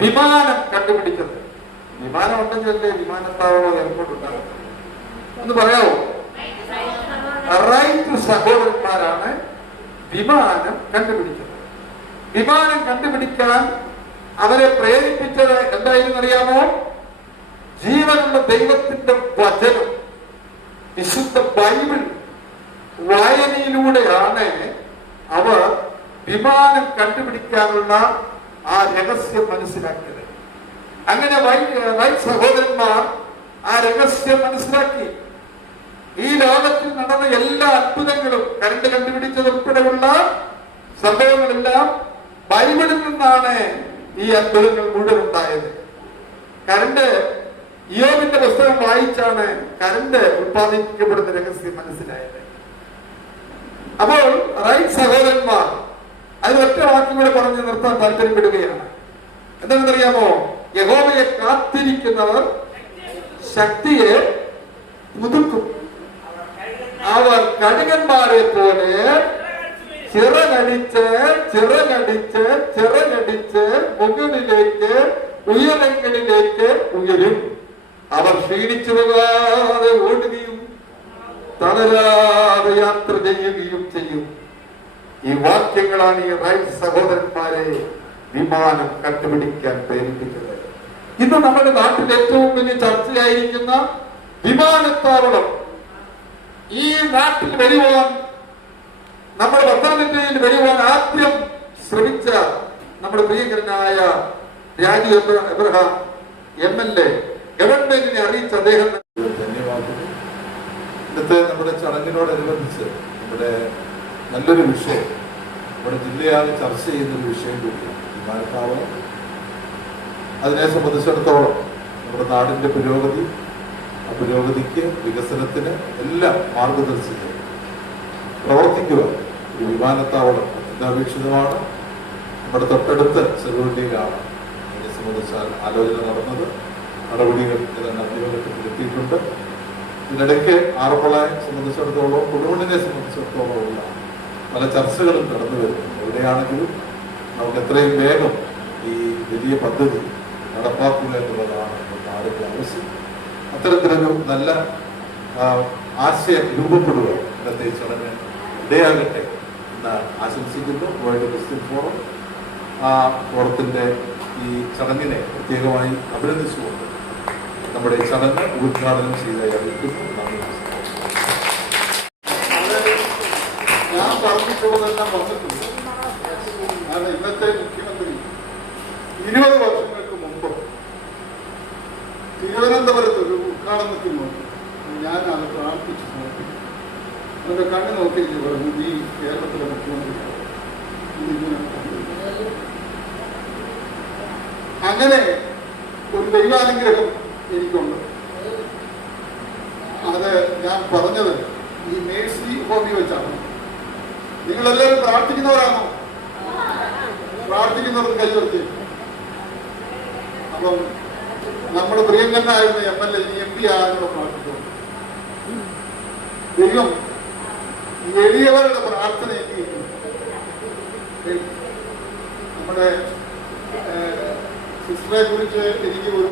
വിമാനം കണ്ടുപിടിച്ചത്. വിമാനം ഉണ്ടെങ്കിലല്ലേ വിമാനത്താവളോ എയർപോർട്ട് ഉണ്ടാകും എന്ന് പറയാവോ? റൈറ്റ് സഹോദരന്മാരാണ് വിമാനം കണ്ടുപിടിച്ചത്. വിമാനം കണ്ടുപിടിക്കാൻ അവരെ പ്രേരിപ്പിച്ചത് എന്തായിരുന്നു അറിയാമോ? ജീവനുള്ള ദൈവത്തിന്റെ വചനം, വിശുദ്ധ ബൈബിൾ വായനയിലൂടെയാണ് അവർ വിമാനം കണ്ടുപിടിക്കാനുള്ള ആ രഹസ്യം മനസ്സിലാക്കിയത്. അങ്ങനെ റൈറ്റ് സഹോദരന്മാർ ആ രഹസ്യം മനസ്സിലാക്കി. ഈ ലോകത്തിൽ നടന്ന എല്ലാ അത്ഭുതങ്ങളും, കരണ്ട് കണ്ടുപിടിച്ചതുൾപ്പെടെയുള്ള സംഭവങ്ങളെല്ലാം ബൈബിളിൽ നിന്നാണ് ഈ അത്ഭുതങ്ങൾ മുഴുവൻ ഉണ്ടായത്. കരണ്ട്, ഇയ്യോബിന്റെ പുസ്തകം വായിച്ചാണ് കരണ്ട് ഉത്പാദിപ്പിക്കപ്പെടുന്ന രഹസ്യം മനസ്സിലായത്. അപ്പോൾ റൈറ്റ് സഹോദരന്മാർ അത് ഒറ്റ വാക്യം കൂടെ പറഞ്ഞ് നിർത്താൻ താല്പര്യപ്പെടുകയാണ്. എന്താണെന്നറിയാമോ? യഹോവയെ കാത്തിരിക്കുന്നവർ ശക്തിയെ പുതുക്കും. അവർ കഴുകന്മാരെ പോലെ ചിറകടിച്ച് ചിറകടിച്ച് ചിറകടിച്ച് മുകളിലേക്ക് ഉയരങ്ങളിലേക്ക് ഉയരും. അവർ ക്ഷീണിച്ചു പോകാതെ ഓടുകയും തളരാതെ യാത്ര ചെയ്യുകയും ചെയ്യും. ഈ വാക്യങ്ങളാണ് ഈ റൈറ്റ് സഹോദരന്മാരെ വിമാനം കണ്ടുപിടിക്കാൻ പ്രേരിപ്പിച്ചത്. ഇന്ന് നമ്മുടെ നാട്ടിൽ ഏറ്റവും വലിയ ചർച്ചയായിരിക്കുന്ന വിമാനത്താവളം ഈ നാട്ടിൽ വരുവാൻ, നമ്മുടെ പത്തനംതിട്ടയിൽ വരുവാൻ ആദ്യം ശ്രമിച്ച നമ്മുടെ പ്രിയങ്കരനായ രാജു എബ്രഹാം MLA ഗവൺമെന്റിനെ അറിയിച്ച അദ്ദേഹം ധന്യവാദം. ഇന്നത്തെ നമ്മുടെ ചടങ്ങിനോടനുബന്ധിച്ച് നമ്മുടെ നല്ലൊരു വിഷയം, നമ്മുടെ ജില്ലയാകെ ചർച്ച ചെയ്യുന്നൊരു വിഷയം കൂടിയാണ് വിമാനത്താവളം. അതിനെ സംബന്ധിച്ചിടത്തോളം നമ്മുടെ നാടിന്റെ പുരോഗതി, ആ പുരോഗതിക്ക്, വികസനത്തിന് എല്ലാം മാർഗദർശിക്കുക, പ്രവർത്തിക്കുക ഒരു വിമാനത്താവളം അത്യന്താപേക്ഷിതമാണ്. നമ്മുടെ തൊട്ടടുത്ത് ചെറുവള്ളിയിലാണ് ഇതിനെ സംബന്ധിച്ച ആലോചന നടന്നത്. നടപടികൾ നടപടിഘട്ടത്തിലെത്തിയിട്ടുണ്ട്. ഇതിനിടയ്ക്ക് ആറന്മുളയെ സംബന്ധിച്ചിടത്തോളം, കൊടുമണ്ണിനെ സംബന്ധിച്ചിടത്തോളം ഉള്ള പല ചർച്ചകളും കടന്നു വരുന്നു. എവിടെയാണെങ്കിലും നമുക്ക് എത്രയും വേഗം ഈ വലിയ പദ്ധതി നടപ്പാക്കുക എന്നുള്ളതാണ് നാടിന്റെ ആവശ്യം. അത്തരത്തിലൊരു നല്ല ആശയം രൂപപ്പെടുക ഇന്നത്തെ ചടങ്ങ് ഇടയാകട്ടെ എന്ന് ആശംസിക്കുന്നു. വേൾഡ് ക്രിസ്ത്യൻ ഫോറം ആ ഫോറത്തിന്റെ ഈ ചടങ്ങിനെ പ്രത്യേകമായി അഭിനന്ദിച്ചുകൊണ്ട് നമ്മുടെ ഈ ചടങ്ങ് ഉദ്ഘാടനം ചെയ്തതായി അറിയിക്കുന്നു. ഞാൻ പറഞ്ഞിട്ടുള്ളതെല്ലാം വന്നിട്ടുണ്ട്. കാരണം ഇന്നത്തെ മുഖ്യമന്ത്രി 20 വർഷങ്ങൾക്ക് മുമ്പ് തിരുവനന്തപുരത്ത് ഒരു ഉദ്ഘാടനത്തിന് നോക്കി ഞാൻ അത് പ്രാർത്ഥിച്ചു നോക്കി. അവരുടെ കണ്ണു നോക്കി പറഞ്ഞു, ഈ കേരളത്തിലെ മുഖ്യമന്ത്രി ഇതിങ്ങനെ. അങ്ങനെ ഒരു ദൈവാനുഗ്രഹം എനിക്കുണ്ട്. അത് ഞാൻ പറഞ്ഞത് ഈ മേഴ്സി ഹോമി വെച്ചാണ്. നിങ്ങളെല്ലാവരും പ്രാർത്ഥിക്കുന്നവരാണോ? പ്രാർത്ഥിക്കുന്നവർക്ക് കൈവർത്തി. അപ്പം നമ്മുടെ പ്രിയങ്കരനായിരുന്ന MLA MP ആരാണോ പ്രാർത്ഥിക്കുന്നു? ദൈവം എളിയവരുടെ പ്രാർത്ഥന നമ്മുടെ സിസ്റ്ററെ കുറിച്ച് എനിക്ക് ഒരു